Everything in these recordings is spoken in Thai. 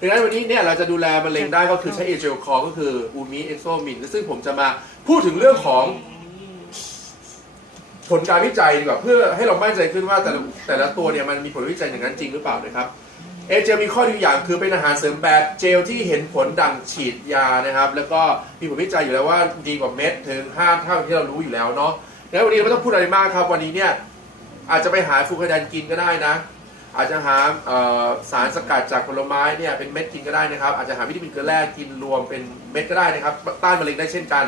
ดังนั้นวันนี้เนี่ยเราจะดูแลมะเร็งได้ก็คือใช้เอเจลคอก็คืออูมิเอ็กโซมิน ซึ่งผมจะมาพูดถึงเรื่องของ ผลการวิจัยดีกว่าเพื่อให้เรามั่นใจขึ้นว่าแต่ละแต่ละตัวเนี่ยมันมีผลวิจัยอย่างนั้นจริงหรือเปล่านะครับเอเจลมีข้อดีอย่างคือเป็นอาหารเสริมแบบเจลที่เห็นผลดังฉีดยานะครับ แล้วก็มีผลวิจัยอยู่แล้วว่าดีกว่าเม็ดถึง5เท่าที่เรารู้อยู่แล้วเนาะแล้ววันนี้เราไม่ต้องพูดอะไรมากครับ วันนี้เนี่ยอาจจะไปหาฟูคาแดนกินก็ได้นะ อาจจะหาสารสกัดจากผลไม้เนี่ยเป็นเม็ดกินก็ได้นะครับ อาจจะหาวิตามินเกลือแร่กินรวมเป็นเม็ดก็ได้นะครับ ต้านมะเร็งได้เช่นกัน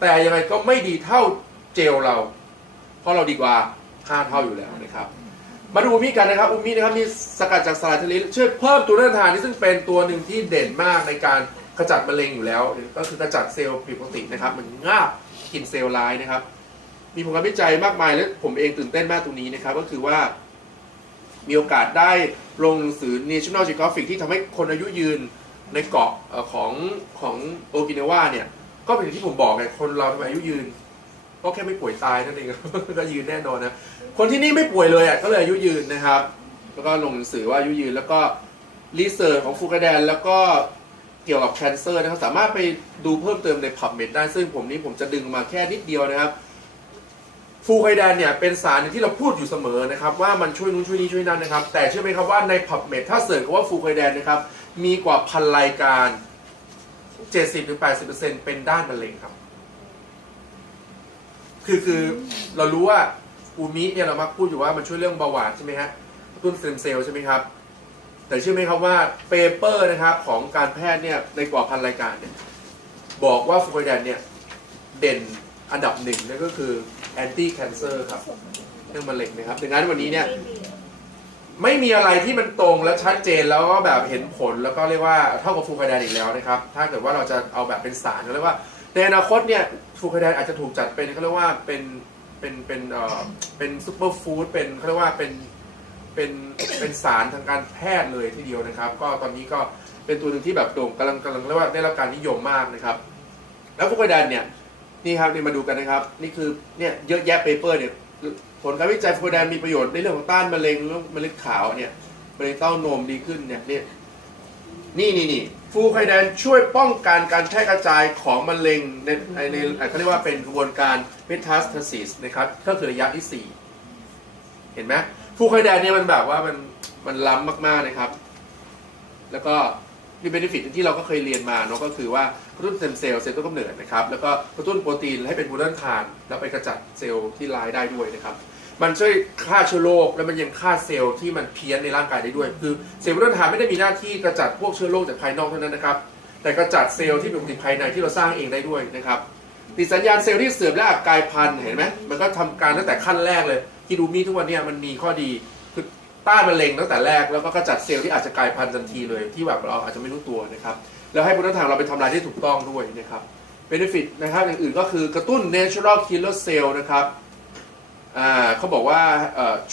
แต่ยังไงก็ไม่ดีเท่าเจลเรา เพราะเราดีกว่า5เท่าอยู่แล้วนะครับมาดูอูมิกันนะครับอูมินะครับมีสกัดจากสารทะเลช่วยเพิ่มตัวต้านทานที่ซึ่งเป็นตัวหนึ่งที่เด่นมากในการขจัดมะเร็งอยู่แล้ว ก็คือกระจัดเซลล์ผิดปกตินะครับ มันง่าบกินเซลล์ร้ายนะครับ มีผลการวิจัยมากมายและผมเองตื่นเต้นมากตรงนี้นะครับ ก็คือว่า มีโอกาสได้ลงหนังสือ National Geographic ที่ทำให้คนอายุยืนในเกาะเอ่อของของโอกินาวาเนี่ย ก็เป็นอย่างที่ผมบอกไงคนเราทำไมอายุยืน ก็แค่ไม่ป่วยตายนั่นเอง ก็ยืนแน่นอนนะ คนที่นี่ไม่ป่วยเลยอะก็เลยอายุยืนนะครับ แล้วก็ลงหนังสือว่าอายุยืนแล้วก็รีเสิร์ชของฟูกาแดน แล้วก็เกี่ยวกับแคนเซอร์นะครับสามารถไปดูเพิ่มเติมใน PubMed ได้ซึ่งผมนี้ผมจะดึงมาแค่นิดเดียวนะครับ ฟูไคแดนเนี่ยเป็นสารหนึ่งที่เราพูดอยู่เสมอนะครับว่ามันช่วยนู้นช่วยนี้ช่วยนั่นนะครับ แต่เชื่อไหมครับว่าใน PubMed ถ้าเสิร์ชคำว่าฟูไคแดนนะครับมีกว่าพันรายการ 70-80%เป็นด้านมะเร็งครับ คือคือเรารู้ว่าอูมิเนี่ยเรามักพูดอยู่ว่ามันช่วยเรื่องเบาหวานใช่ไหมฮะกระตุ้นเซลล์เซลล์ใช่ไหมครับ แต่เชื่อไหมครับว่าเปเปอร์นะครับของการแพทย์เนี่ยในกว่าพันรายการเนี่ยบอกว่าฟูไคแดนเนี่ยเด่น อันดับหนึ่งนั่นก็คือแอนตี้แคนเซอร์ครับเรื่องมะเร็งนะครับดังนั้นวันนี้เนี่ยไม่มีอะไรที่มันตรงและชัดเจนแล้วก็แบบเห็นผลแล้วก็เรียกว่าเท่ากับฟูคาแดนอีกแล้วนะครับ ถ้าเกิดว่าเราจะเอาแบบเป็นสารเขาเรียกว่าในอนาคตเนี่ยฟูคาแดนอาจจะถูกจัดเป็นเขาเรียกว่าเป็นเป็นเป็นเอ่อเป็นซูเปอร์ฟู้ดเป็นเขาเรียกว่าเป็นเป็นเป็นสารทางการแพทย์เลยทีเดียวนะครับ ก็ตอนนี้ก็เป็นตัวหนึ่งที่แบบโด่งกำลังกำลังเรียกว่าได้รับการนิยมมากนะครับ แล้วฟูคาแดนเนี่ย นี่ครับนี่มาดูกันนะครับ นี่คือเนี่ยเยอะแยะเปเปอร์เนี่ยผลการวิจัยฟูแดนมีประโยชน์ในเรื่องของต้านมะเร็งเรื่องมะเร็งขาวเนี่ยมะเร็งเต้านมดีขึ้นเนี่ยนี่นี่นี่นี่ฟูไคแดนช่วยป้องกันการแพร่กระจายของมะเร็งในในเขาเรียกว่าเป็นกระบวนการเมตาสตาซิสนะครับก็คือระยะที่ 4 เห็นไหมฟูไคแดนเนี่ยมันแบบว่ามันมันล้ำมากๆนะครับ แล้วก็ มีเบนฟิตที่เราก็เคยเรียนมาเนาะก็คือว่ากระตุ้นเซลล์เซลล์เซลล์ต้นกำเนิดนะครับแล้วก็กระตุ้นโปรตีนให้เป็นภูมิต้านทาน แล้วไปกระจัดเซลล์ที่ร้ายได้ด้วยนะครับมันช่วยฆ่าเชื้อโรคแล้วมันยังฆ่าเซลล์ที่มันเพี้ยนในร่างกายได้ด้วย คือเซลล์ภูมิต้านทานไม่ได้มีหน้าที่กระจัดพวกเชื้อโรคจากภายนอกเท่านั้นนะครับแต่กระจัดเซลล์ที่เป็นปกติภายในที่เราสร้างเองได้ด้วยนะครับติดสัญญาณเซลล์ที่เสื่อมและอากลายพันธุ์เห็นไหมมันก็ทำการตั้งแต่ขั้นแรกเลยคิดูมีทุกวันเนี้มันมีข้อดีคือ ต้านมะเร็งตั้งแต่แรกแล้วก็กระจัดเซลล์ที่อาจจะกลายพันธุ์ทันทีเลยที่แบบเราอาจจะไม่รู้ตัวนะครับแล้วให้พุทธทางเราไปทำลายที่ถูกต้องด้วยนะครับ benefit นะครับอย่างอื่นก็คือกระตุ้น natural killer cell นะครับอ่าเขาบอกว่า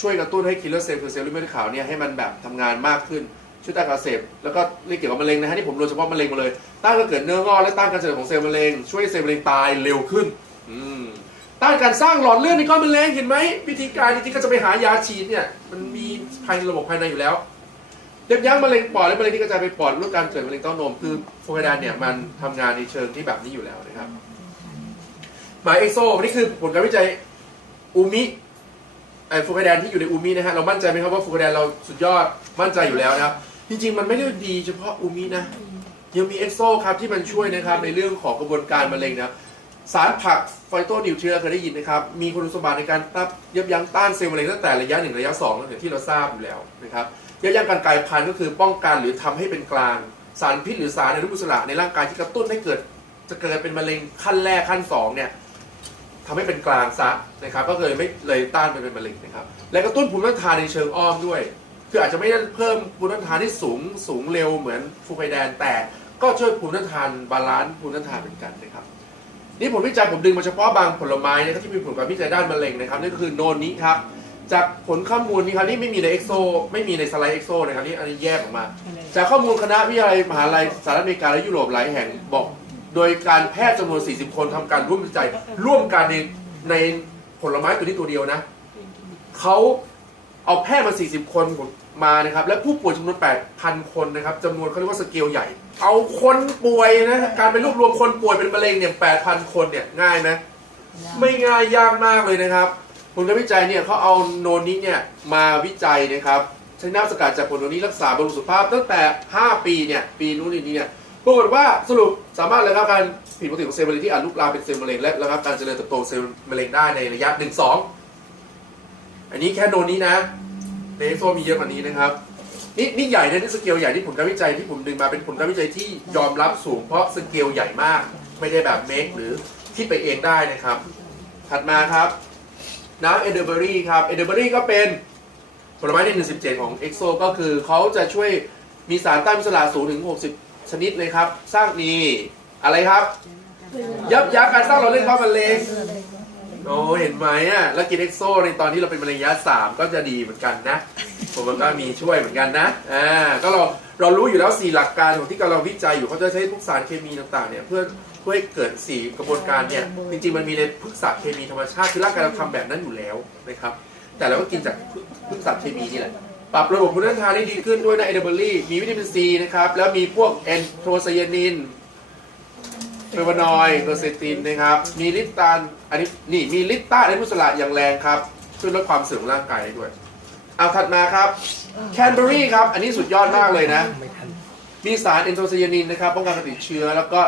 ช่วยกระตุ้นให้ killer cell คือเซลล์เลือดขาวเนี่ยให้มันแบบทำงานมากขึ้นช่วยต้านการเสพแล้วก็เรื่องเกี่ยวกับมะเร็งนะฮะที่ผมโดยเฉพาะมะเร็งมาเลยต้านการเกิดเนื้องอกและต้านการเจริญของเซลล์มะเร็งช่วยเซลล์มะเร็งตายเร็วขึ้นอืมต้านการสร้างหลอดเลือดในก้อนมะเร็งเห็นไหมวิธีการจริงๆก็จะไปหายาฉีดเนี่ยมันมี ภายในระบบภายในอยู่แล้วยับยั้งมะเร็งปอดและมะเร็งที่กระจายไปปอดลดการเกิดมะเร็งเต้านมคือโฟกาดานเนี่ยมันทำงานในเชิงที่แบบนี้อยู่แล้วนะครับหมายเอ็กโซนี่คือผลการวิจัยอูมิไอฟูกาแดนที่อยู่ในอูมินะฮะเรามั่นใจไหมครับว่าฟูกาแดนเราสุดยอดมั่นใจอยู่แล้วนะครับจริงๆ มันไม่ได้ดีเฉพาะอูมินะยังมีเอ็กโซครับที่มันช่วยนะครับในเรื่องของกระบวนการมะเร็งนะครับ สารผักไฟโตนิวเทรียเคยได้ยินนะครับ มีคุณสมบัติในการตับยับยั้งต้านเซลล์มะเร็งตั้งแต่ระยะหนึ่งระยะสองอย่างที่เราทราบอยู่แล้วนะครับยับยั้งการกลายพันธุ์ก็คือป้องกันหรือทำให้เป็นกลาง สารพิษหรือสารในรูปอิสระในร่างกายที่กระตุ้นให้เกิด จะเกิดเป็นมะเร็งขั้นแรกขั้นสองเนี่ยทำให้เป็นกลางซะนะครับก็เลยไม่เลยต้านไปเป็นมะเร็งนะครับและกระตุ้นภูมิต้านทานในเชิงอ้อมด้วย คืออาจจะไม่ได้เพิ่มภูมิต้านทานที่สูงสูงเร็วเหมือนฟูไคแดนแต่ก็ช่วยภูมิต้านทานบาลานซ์ภูมิต้านทานเหมือนกันนะครับ นี่ผลวิจัยผมดึงมาเฉพาะบางผลไม้นะครับที่มีผลการวิจัยด้านมะเร็งนะครับนั่นก็คือโนนนี้ครับจากผลข้อมูลนี้ครับนี่ไม่มีในเอ็กโซไม่มีในสไลด์เอ็กโซนะครับนี่อันนี้แยกออกมา จากข้อมูลคณะวิทยาลัยมหาลัยสหรัฐอเมริกาและยุโรปหลายแห่งบอก โดยการแพทย์จำนวน 40 คนทำการร่วมวิจัย ร่วมกันในในผลไม้ตัวนี้ตัวเดียวนะเขา เอาแพทย์มา 40 คนผมมานะครับ และผู้ป่วยจำนวน 8,000 คนนะครับจำนวนเขาเรียกว่าสเกลใหญ่ เอาคนป่วยนะการไปรวบรวมคนป่วยเป็นมะเร็งเนี่ย 8,000 คนเนี่ยง่ายไหมไม่ง่ายยากมากเลยนะครับผลการวิจัยเนี่ยเขาเอาโนนี้เนี่ยมาวิจัยนะครับใช้น้ำสกัดจากผลโนนี้รักษาบำรุงสุขภาพตั้งแต่ 5 ปีเนี่ยปีนู้นนี้เนี่ยปรากฏว่าสรุปสามารถระงับการผิดปกติของเซลล์มะเร็งที่อาจลุกลามเป็นเซลล์มะเร็งและระงับการเจริญเติบโตของเซลล์มะเร็งได้ในระยะ 1 2 อันนี้แค่โนนี้นะเอ็กโซมีเยอะกว่านี้นะครับ นี่นี่ใหญ่นะนี่สเกลใหญ่ที่ผลการวิจัยที่ผมดึงมาเป็นผลการวิจัยที่ยอมรับสูงเพราะสเกลใหญ่มาก ไม่ได้แบบเมคหรือคิดไปเองได้นะครับ ถัดมาครับน้ำเอเดอร์เบอรี่ครับเอเดอร์เบอรี่ก็เป็นผลไม้ใน117 ของ e x o ก็คือเขาจะช่วยมีสารต้านอิสระสูงถึง 60 ชนิดเลยครับ สร้างนี่อะไรครับ ยับยั้งการสร้างหลอดเลือดข้อมะเร็ง โอ้เห็นไหมอะแล้วกินเอ็กโซในตอนที่เราเป็นมะเร็งระยะสามก็จะดีเหมือนกันนะผมว่าก็มีช่วยเหมือนกันนะอ่าก็เราเรารู้อยู่แล้วสี่หลักการของที่กำลังวิจัยอยู่เขาจะใช้พวกสารเคมีต่างๆเนี่ยเพื่อเพื่อให้เกิดสี่กระบวนการเนี่ยจริงๆมันมีในพฤกษเคมีธรรมชาติคือร่างกายเราทำแบบนั้นอยู่แล้วนะครับ แต่เราก็กินจากพฤกษเคมีนี่แหละปรับระบบภูมิต้านทานได้ดีขึ้นด้วยนะเอเดอร์เบอรี่มีวิตามินซีนะครับแล้วมีพวกแอนโทไซยานิน เฟลวานอยด์เกอร์เซตินนะครับ มีลิปตานอันนี้นี่มีลิปต้าในมุสละอย่างแรงครับ ช่วยลดความเสื่อมของร่างกายได้ด้วย เอาถัดมาครับแคนเบอรี่ครับ อันนี้สุดยอดมากเลยนะ มีสารเอนโทไซยานินนะครับป้องกันการติดเชื้อแล้วก็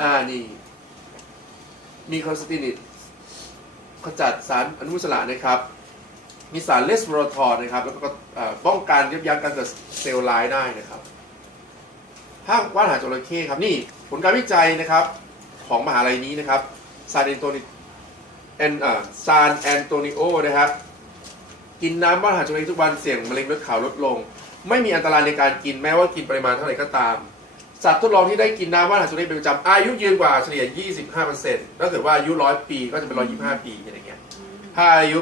อ่านี่ มีคอเลสเตอรอลขจัดสารอนุมูลอิสระนะครับ มีสารเลสโวรทอร์นะครับ แล้วก็เอ่อป้องกันยับยั้งการเกิดเซลล์ร้ายได้นะครับห้างว่านหาจระเข้ครับนี่ ผลการวิจัยนะครับของมหาลัยนี้นะครับซานแอนโตนิแอนอ่าซานแอนโตนิโอนะครับกินน้ำว่านหาจระเข้ทุกวันเสี่ยงมะเร็งเลือดขาวลดลง ไม่มีอันตรายในการกินแม้ว่ากินปริมาณเท่าไหร่ก็ตาม สัตว์ทดลองที่ได้กินน้ำว่านหาจระเข้เป็นประจำอายุยืนกว่าเฉลี่ย 25%ถ้าเกิดว่าอายุ 100 ปีก็จะเป็น 125 ปีอะไรเงี้ยถ้าอายุ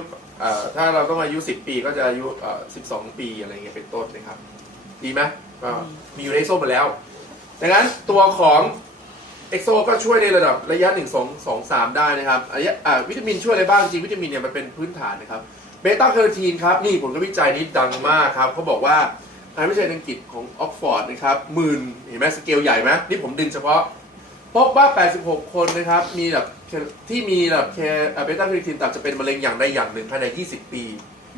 ถ้าเราต้องอายุ 10 ปีก็จะอายุ 12 ปีอะไรเงี้ยเป็นต้นนะครับ ดีไหมมีอยู่ในโซ่หมดแล้ว ดังนั้นตัวของเอ็กโซก็ช่วยในระดับระยะ 1 2 2 3 ได้นะครับวิตามินช่วยอะไรบ้างจริงวิตามินเนี่ยมันเป็นพื้นฐานนะครับเบต้าแคโรทีนครับนี่ผลการวิจัยนี้ดังมากครับเขาบอกว่างานวิจัยอังกฤษของออกฟอร์ดนะครับหมื่นเห็นไหมสเกลใหญ่ไหมนี่ผมดึงเฉพาะ พบว่า 86 คนนะครับมีแบบที่มีแบบแคเบต้าแคโรทีนต่ำจะเป็นมะเร็งอย่างใดอย่างหนึ่งภายใน 20 ปี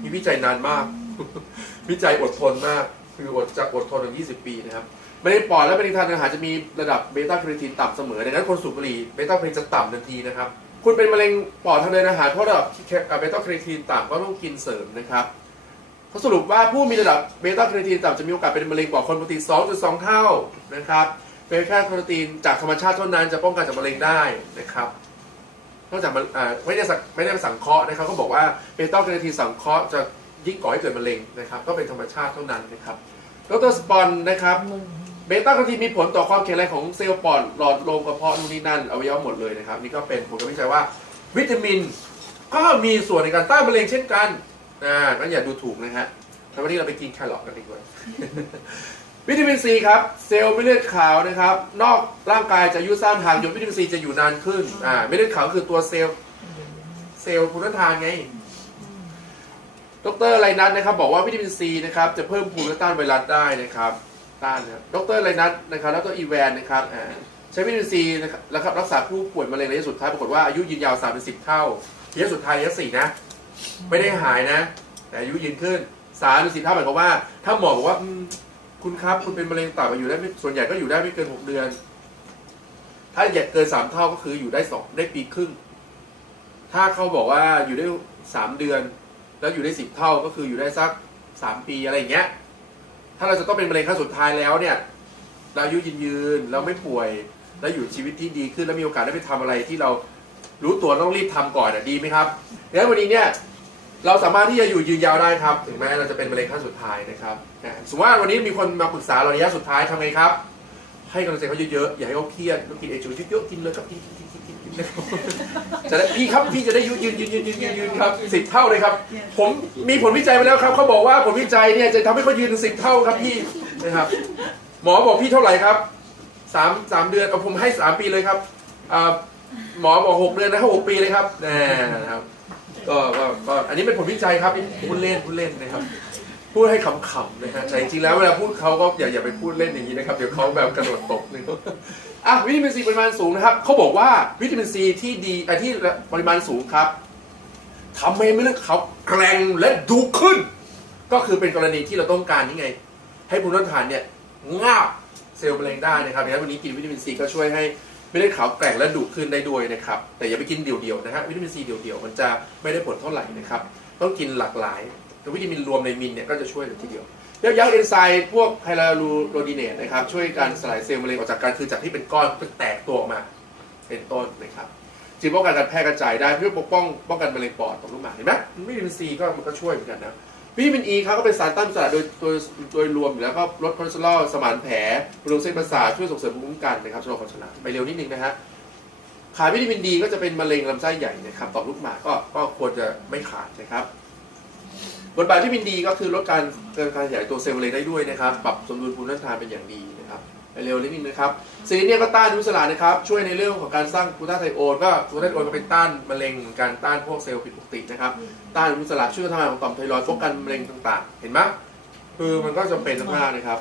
มีวิจัยนานมาก วิจัยอดทนมาก คืออดจะอดทนถึง 20 ปีนะครับ มะเร็งปอดและมะเร็งทางเดินอาหารจะมีระดับเบต้าแคโรทีนต่ำเสมอดังนั้นคนสูบบุหรี่เบต้าแคโรทีนจะต่ำทันทีนะครับ คุณเป็นมะเร็งปอดทางเดินอาหารเพราะระดับเบต้าแคโรทีนต่ำก็ต้องกินเสริมนะครับเขาสรุปว่าผู้มีระดับเบต้าแคโรทีนต่ำจะมีโอกาสเป็นมะเร็งกว่าคนปกติ 2.2 เท่านะครับเบต้าแคโรทีนจากธรรมชาติเท่านั้นจะป้องกันจากมะเร็งได้นะครับนอกจากมันไม่ได้ไม่ได้สังเคราะห์นะครับเขาบอกว่าเบต้าแคโรทีนสังเคราะห์จะยิ่งก่อให้เกิดมะเร็งนะครับ ก็เป็นธรรมชาติเท่านั้นนะครับดรสปอนนะครับ เบต้าแคโรทีนมีผลต่อความแข็งแรงของเซลล์ปอดหลอดลมกระเพาะนู่นนี่นั่นอวัยวะหมดเลยนะครับ นี่ก็เป็นผลการวิจัยว่า วิตามินก็มีส่วนในการต้านมะเร็งเช่นกันอ่างั้นอย่าดูถูกนะฮะแล้ววันนี้เราไปกินแครอทกันดีกว่า วิตามินซีครับ เซลล์ไม่เลือดขาวนะครับ นอกร่างกายจะอายุสั้นหากหยดวิตามินซีจะอยู่นานขึ้นอ่าไม่เลือดขาวคือตัวเซลล์ เซลล์ภูมิต้านทานไงดรไรนัทนะครับ บอกว่าวิตามินซีนะครับจะเพิ่มภูมิต้านไวรัสได้นะครับ ต้านนะครับดรไรนัทนะครับ แล้วก็อีแวนนะครับอ่าใช้วิตามินซีนะครับแล้วครับรักษาผู้ป่วยมะเร็งระยะสุดท้ายปรากฏว่าอายุยืนยาว3เป็น10 เท่าระยะสุดท้ายระยะสี่นะ ไม่ได้หายนะ แต่อายุยืนขึ้นสามเป็นสิบเท่าหมายความว่า ถ้าหมอบอกว่าคุณครับคุณเป็นมะเร็งตับอยู่ได้ไม่ส่วนใหญ่ก็อยู่ได้ไม่เกินหกเดือน ถ้าอยากเกินสามเท่าก็คืออยู่ได้สองได้ปีครึ่ง ถ้าเขาบอกว่าอยู่ได้สามเดือน แล้วอยู่ได้สิบเท่าก็คืออยู่ได้สักสามปีอะไรอย่างเงี้ย ถ้าเราจะต้องเป็นมะเร็งขั้นสุดท้ายแล้วเนี่ย เราอายุยืนยืนเราไม่ป่วย แล้วอยู่ชีวิตที่ดีขึ้นแล้วมีโอกาสได้ไปทำอะไรที่เรารู้ตัวต้องรีบทำก่อนอะดีไหมครับดังนั้นวันนี้เนี่ยเราสามารถที่จะอยู่ยืนยาวได้ครับ ถึงแม้เราจะเป็นมะเร็งขั้นสุดท้ายนะครับอ่าสมมติว่าวันนี้มีคนมาปรึกษาเราระยะสุดท้ายทำไงครับ ให้กำลังใจเขาเยอะๆอย่าให้เขาเครียดกินเอจูเยอะๆกินเลยครับกินกินกิน จะได้พี่ครับพี่จะได้ยืนยืนยืนยืนยืนยืนยืนครับสิบเท่าเลยครับ ผมมีผลวิจัยมาแล้วครับเขาบอกว่าผลวิจัยเนี่ยจะทำให้เขายืนสิบเท่าครับพี่นะครับ หมอบอกพี่เท่าไหร่ครับสามสามเดือนเอาผมให้สามปีเลยครับหมอบอกหกเดือนนะหกปีเลยครับนะครับก็ก็ก็อันนี้เป็นผลวิจัยครับพูดเล่นพูดเล่นนะครับพูดให้ขำๆนะฮะแต่จริงๆแล้วเวลาพูดเขาก็อย่าอย่าไปพูดเล่นอย่างนี้นะครับ เดี๋ยวเขาแบบกระโดดตกนึง อะวิตามินซีปริมาณสูงนะครับเขาบอกว่าวิตามินซีที่ดีอ่ที่ปริมาณสูงครับทำให้เม็ดเลือดขาวแกร่งและดุขึ้น ก็คือเป็นกรณีที่เราต้องการนี่ไง ให้ภูมิต้านทานเนี่ยงาบเซลล์มะเร็งได้นะครับดังนั้นวันนี้กินวิตามินซีก็ช่วยให้เม็ดเลือดขาวแกร่งและดุขึ้นได้ด้วยนะครับแต่อย่าไปกินเดี่ยวๆนะฮะวิตามินซีเดี่ยวๆมันจะไม่ได้ผลเท่าไหร่นะครับต้องกินหลากหลายแต่วิตามินรวมในมินเนี่ยก็จะช่วยเลยทีเดียว ยับยั้งเอนไซม์พวกไฮลาลูโรดีเนตนะครับช่วยการสลายเซลล์มะเร็งออกจากการคือจากที่เป็นก้อนก็แตกตัวออกมาเป็นต้นนะครับจึงป้องกันการแพร่กระจายได้เพื่อปกป้องป้องกันมะเร็งปอดต่อมลูกหมากเห็นไหมวิตามินซีก็มันก็ช่วยเหมือนกันนะวิตามินอีครับก็เป็นสารต้านสลายโดยโดยโดยรวมอยู่แล้วก็ลดคอเลสเตอรอลสมานแผลบำรุงเส้นประสาทช่วยส่งเสริมภูมิคุ้มกันนะครับชะลอความชราไปเร็วนิดนึงนะฮะขาดวิตามินดีก็จะเป็นมะเร็งลำไส้ใหญ่นะครับต่อมลูกหมากก็ก็ควรจะไม่ขาดนะครับ บทบาทที่วิตามินดีก็คือลดการการขยายตัวเซลล์มะเร็งได้ด้วยนะครับ ปรับสมดุลภูมิต้านทานเป็นอย่างดีนะครับเร็วนิดนึงนะครับซีเนี่ยก็ต้านอนุมูลอิสระนะครับ ช่วยในเรื่องของการสร้างกลูตาไทโอนก็กลูตาไทโอนก็เป็นต้านมะเร็งเหมือนการต้านพวกเซลล์ผิดปกตินะครับ ต้านอนุมูลอิสระช่วยทำงานของต่อมไทรอยด์ป้องกันมะเร็งต่างๆ เห็นไหมคือมันก็จำเป็นมากนะครับ